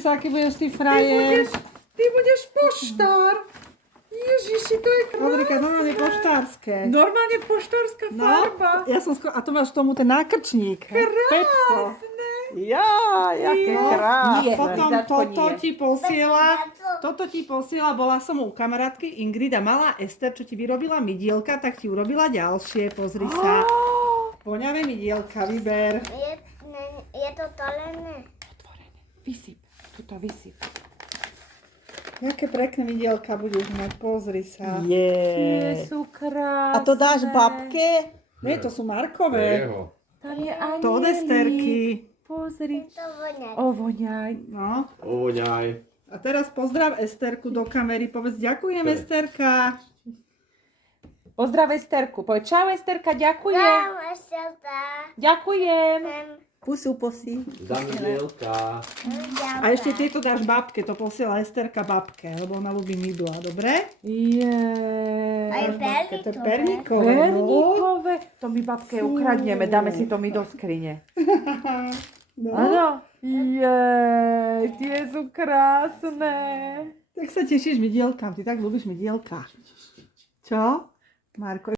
sa, aký budeš ty frajer. Ty budeš poštár. Ježiši, to je krásne. Rodrika, normálne poštárske. Normálne poštárska farba. Ja som skoro... A to máš tomu ten nákrčník. Pepko. Ja, jaké krásne. Potom toto nie. ti posiela... Toto ti posiela, bola som u kamarátky Ingrid a malá Ester, čo ti vyrobila mydielka, tak ti urobila ďalšie, pozri sa. Poňavé mydielka, vyber. Je to tolené. Otvorené. Vysyp. Tuto vysyp. Jaké pekné mydielka budeš mať, pozri sa. Je. Sú krásne. A to dáš babke? Nie, to sú To je Markové. jeho. Tam je anielík. To od Esterky. Pozri. To voňať. Ovoňaj. No. Ovoňaj. A teraz pozdrav Esterku do kamery. Povedz ďakujem, Esterka. Pozdrav Esterku. Povedz čau Esterka, ďakujem. Tam ešte tá. Ďakujem. Pusu posi. Za mydielka. A ešte tieto dáš babke, to posiela Esterka babke, lebo ona ľubí mydla, dobre? Aj To je perlikové. perníkové. no. Perníkové. To my babke ukradneme, dáme si to my do skrine. No. Áno. Jej, tie sú krásne. Tak sa tešíš mydielkam, ty tak ľúbiš mydielka. Čo? Marko,